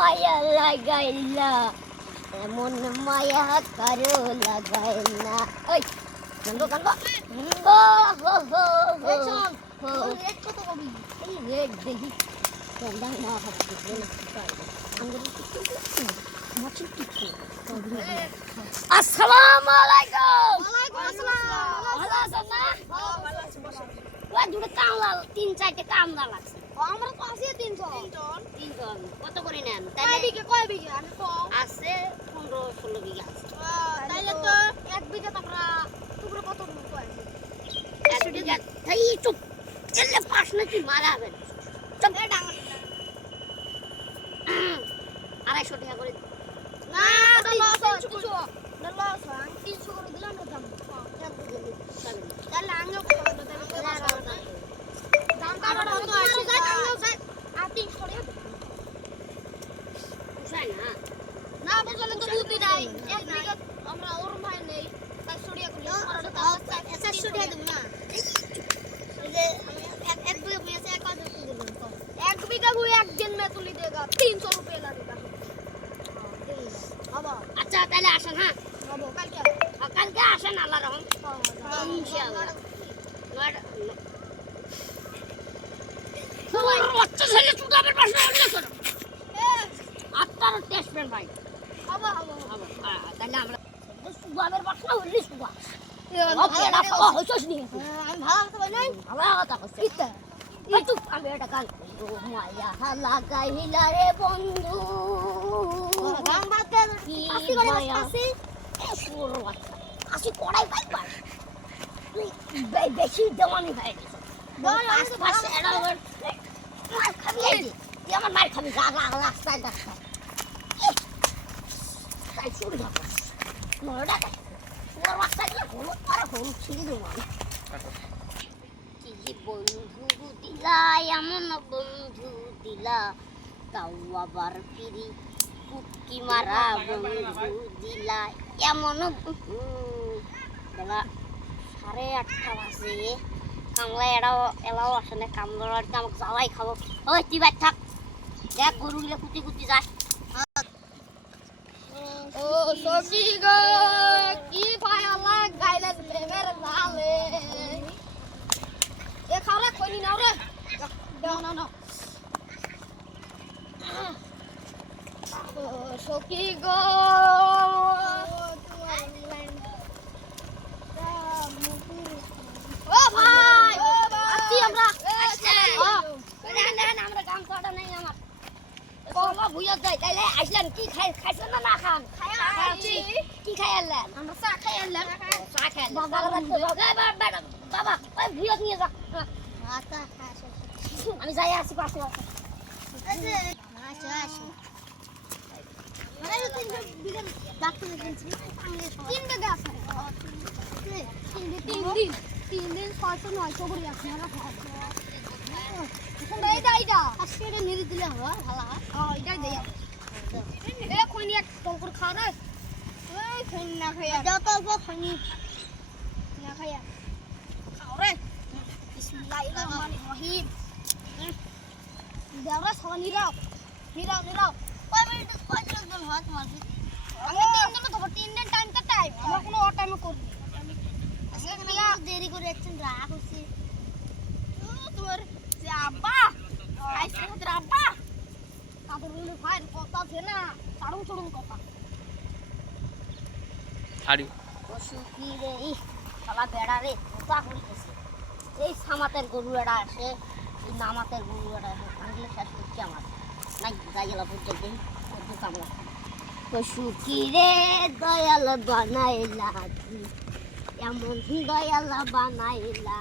মায়া লাগাইলা এমন মায়া কারো লাগায় না ওই গান গান ও হো হো হো হো রেড কত কবি এই রেড দেখি কোনটা না ভাবতে না পারবে আঙ্গুল কি মাছি কি আসসালামু আলাইকুম ওয়ালাইকুম আসসালাম ভালো আছেন না হ্যাঁ ভালো আছি বসো ওই দুটো কামলা তিন চারটে কামলা লাগছে আমরা তো আছে তিনজন কত করে নেন তাইলে কয় বিঘা আমি তো আছে 15-16 বিঘা আছে তাইলে তো এক বিঘা তোমরা কত কয় এক বিঘা তাই চুপ এলে পাশ নাকি মারাবেন চুপ এ ডাঙর 250 টাকা করে না লস আছে লস আমি 300 করে দিলাম না দাম তাহলে আঙ্গ দাম কাটা তো আছে আপনি করে উঠাই না না বলে তো বুদ্ধি নাই এক বিঘা আমরা ওর ভাই নেই 400 টাকা করে আমরা তো 400 টাকা দেব না এই যে আমি এক বিঘা ভুঁই আছে 1000 টাকা দিলাম এক বিঘা ভুঁই একদিন में তুলি देगा 300 रुपए लगेगा বাবা আচ্ছা তাহলে আসেন হ্যাঁ বাবা কালকে আসেন আল্লাহর রহম ইনশাআল্লাহ তোমার বাচ্চা ছেলে চুদাবের পাশে অন্য করো আত্মার টেস্ট পেন ভাই বাবা তাহলে আমরা চুদাবের পাশে হইলি চুদা ওকে এটা খাওয়া হইছস নি আমি ভালো কথা বলি নাই ভালো কথা কইছি এই চুপ আমি এটা গান মায়া লাগাইলা রে বন্ধু গান বাজতে আসি করে আসি শুরু বাচ্চা আসি কোড়াই পাইবা তুই বেশি দেওয়ানি ভাই বল আসে পাশে এটা মার খাবি এই তুই আমার মার খাবি গা রাস্তায় রাস্তা তাই শুরু হবে নড়া দেখ ওর রাস্তায় হলুদ আর হলুদ ছিঁড়ে দেবো কি বন্ধু দিলা এমন বন্ধু দিলা তাও আবার পিরি কুকি মারা বন্ধু দিলা এমন বেলা 8:30 বাজে কামলা এলাও আসে না কামলার বাড়িতে আমাকে জ্বালাই খাবো ওই তুই বাড়ি থাক দেখ গরুগুলো কুতি যায় ও সবজি গো কি পায়ালা গাইলেন প্রেমের নালে এ খাওয়া কইনি নাও রে না ও সখী গো ও ভাই আসছি আমরা আমরা কাম করা নাই আমার কলা ভুইয়া যাই তাইলে আসলেন কি খাইছেন না খান খাইছি কি খাইলেন আমরা চা খাইলেন চা খাইলেন বাবা ওই ভুইয়া নিয়ে যা আচ্ছা আমি যাই আসি পাশে আচ্ছা মানে তিন বিঘা ডাক্তার দেখিয়েছি তিন বিঘা আছে তিন দিন 600-900 করে আছে না এখন এইটা আজকে এটা নিয়ে দিলে হবে ভালো হ্যাঁ এটা দেই এ খনি এক টঙ্কর খাও রে ওই খনি না খাইয়া যাও তো অল্প খনি না খাইয়া খাও রে বিসমিল্লাহির রহমানির রহিম দেওরা সবাই নিরাও কয় মিনিট কয় দিন লাগবে হয় তোমার আমি 3 দিন তো 3 দিন টাইম তো টাইম আমরা কোনো অ টাইমে করব আজকে মিয়া দেরি করে যাচ্ছেন রাগ হচ্ছে তোর যে আব্বা আইছে তোর আব্বা তাদের বলে ভাই কথা আছে না চড়ুন কথা আরে অসুখী রে শালা বেড়া রে কথা হইতেছে এই সামাতের গরু এড়া আসে এই নামাতের গরু এড়া আসে আনলে শেষ করছে আমার নাই যাইলা বুঝতে দেই কত কামলা অসুখী রে দয়াল বানাইলা এমন দয়াল বানাইলা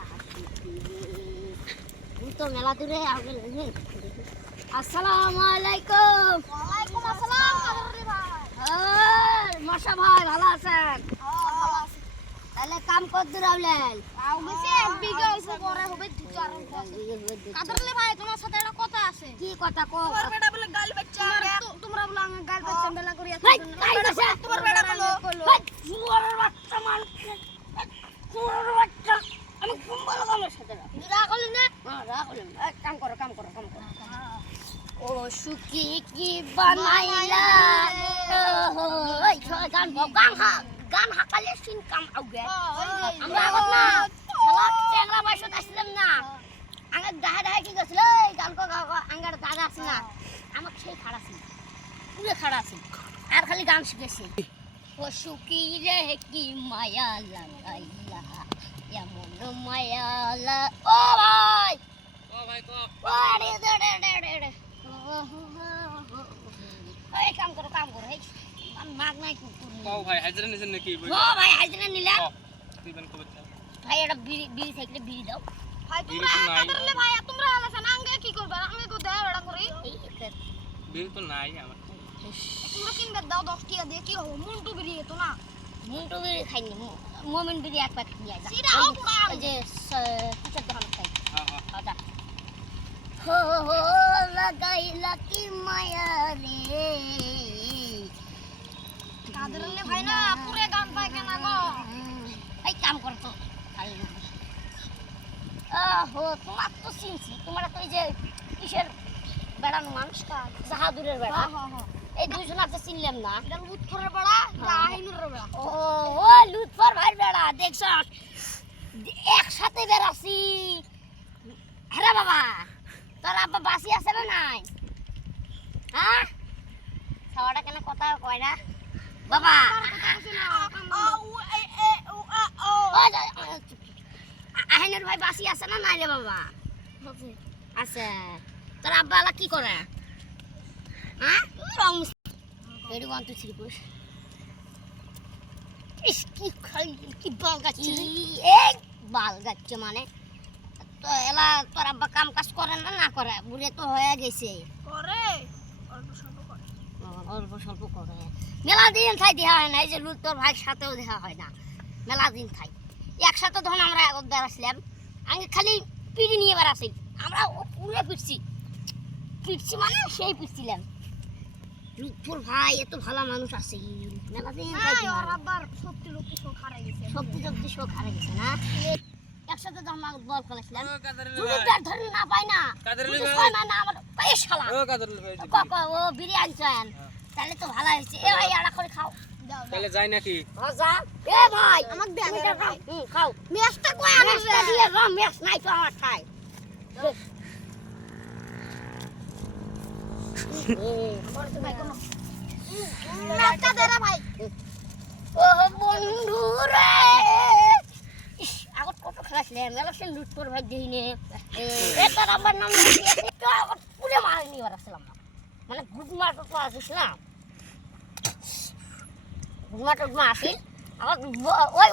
তো মেলা দূরে আগে আসসালামু আলাইকুম ওয়ালাইকুম আসসালাম কাদুরি ভাই মশা ভাই ভালো আছেন ভালো আছি তাহলে কাম কত দূর আইলেন গেছে এক বিঘা হইছে পরে হবে 2-4 কাদুরি ভাই তোমার সাথে একটা কথা আছে কি কথা কও তোমার বেটা বলে গাল বাচ্চা তোমরা বলে আঙ্গা গাল বাচ্চা মেলা করিয়া তোমার বেটা বলো জুয়ারের বাচ্চা মান জুয়ারের বাচ্চা আমি ঘুম বলো আমার সাথে রাগ হল না রাগ হল কাম করো ও সুখী কি বানাইলা ওই গান গান হাকালে সিন কাম আউগে আমরা আগত না শালা চ্যাংরা বয়সত আসলাম না আঙ্গার দাহা কি গছিল এই গান কো আঙ্গার দাদা আছে না আমাক সেই খাড়া ছিল পুরো খাড়া ছিল আর খালি গান শিখেছি ও সুকি রে কি মায়া লাগাইলা এমন মায়া ও ভাই কো আরে দে এই কাম করো এই মাগ নাই কও ভাই হাজরা নিছেন নাকি ও ভাই হাজরা নিলা দিবেন কবে ভাই এটা বিড়ি থাকলে বিড়ি দাও ভাই তোমরা কাদরলে ভাই তোমরা আলাসা নাঙ্গে কি করবে আমি কো দেও এডা করি বিল তো নাই আমার তোমরা কিনবে দাও 10 টাকা দিয়ে কি হবে মুন্টু বিড়ি তো না মুন্টু বিড়ি খাইনি মোমিন বিড়ি এক প্যাকেট নিয়ে যা সিরাও পুরা ওই যে কিসের দোকান খাই হ্যাঁ হ্যাঁ আচ্ছা হো লাগাইলা কি মায়া রে কাদরলে ভাই না পুরো গান পাই কেন গো এই কাম করতো খালি হো তোমার তো চিনছি তোমার তো এই যে কিসের বেড়ানো মানুষ জাহাদুরের বেড়া হ্যাঁ এই দুইজন আছে চিনলাম না এটা লুৎফরের বড়া রাহিনুর বড়া ও লুৎফর ভাই বেড়া দেখছ একসাথে বেড়াছি হ্যাঁ বাবা তোর আব্বা বাসি আছে না নাই হ্যাঁ সবাটা কেন কথা কয় না বাবা আহিনুর ভাই বাসি আছে না নাই রে বাবা আছে তোর আব্বা আলা কি করে হ্যাঁ রং রেডি 1 2 3 পুশ ইস কি খাই কি বাল গাচ্ছি এই বাল গাচ্ছে মানে তো এলা তোর আব্বা কাম কাজ করে না করে বুড়ে তো হয়ে গেছে করে অল্প স্বল্প করে করে মেলা দিন থাই দেখা হয় না এই যে লুৎফর ভাইয়ের সাথেও দেখা হয় না মেলা দিন থাই একসাথে তখন আমরা আগত বেড়াছিলাম আগে খালি পিড়ি নিয়ে বেড়াছি আমরা পুরো পিটছি মানে সেই পিটছিলাম লুৎফর ভাই এত ভালো মানুষ আছে মেলা দিন থাই দেখা হয় না। আবার সত্যি লোক শোক হারাই গেছে সত্যি শোক হারা গেছে না একসাথে যখন আমরা বল খেলেছিলাম ও কাদরলে তুমি ভাই তার ধরে না পাই না কাদরলে তুমি ভাই ছয় না আমার পায়ে শালা ও কাদরলে ভাই ও বিরিয়ানি চান তাহলে তো ভালো হয়েছে এ ভাই আড়া করে খাও দাও তাহলে যাই নাকি যা এ ভাই আমাকে দে তুমি তো খাও খাও মেসটা কই মেসটা দিয়ে দাও মেস নাই তো আমার খাই ভাই কোন মেসটা দে রে ভাই ও বন্ধু রে ইস আগত কত খেলাছিলাম মেলাছে লুৎফর ভাই দেহিনে এটা আমার নাম দিয়েছে তো আগত পুরে মার নিয়ে আসলাম মানে গুড মার্কেট তো আসিস না গুড মার্কেট মা আসিস আবার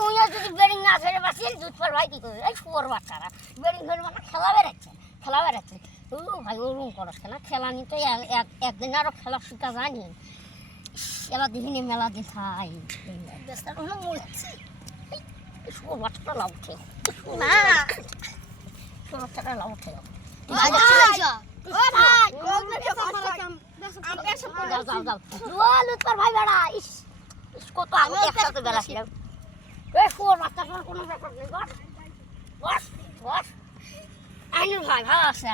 ওই যদি বেডিং না ধরে বাসিল লুৎফর ভাই কি করে এই শুয়োর বাচ্চারা বেডিং ধরে মানে খেলা বেড়াচ্ছে ও ভাই ওরকম করস না খেলা নিতে একদিন আরো খেলা শিখা জানি এলা দেখিনি মেলা দেখাই বেস্তার হলো মরছে শুয়োর বাচ্চাটা লাভ উঠে না শুয়োর বাচ্চাটা লাভ উঠে ভাই ও ভাই যাও লুৎফর ভাই বেড়া ইস কত আগে একসাথে বেড়াছিলাম এই শুয়োর বাচ্চাটার কোনো ব্যাপার নেই বস আহিনুর ভাই ভালো আছে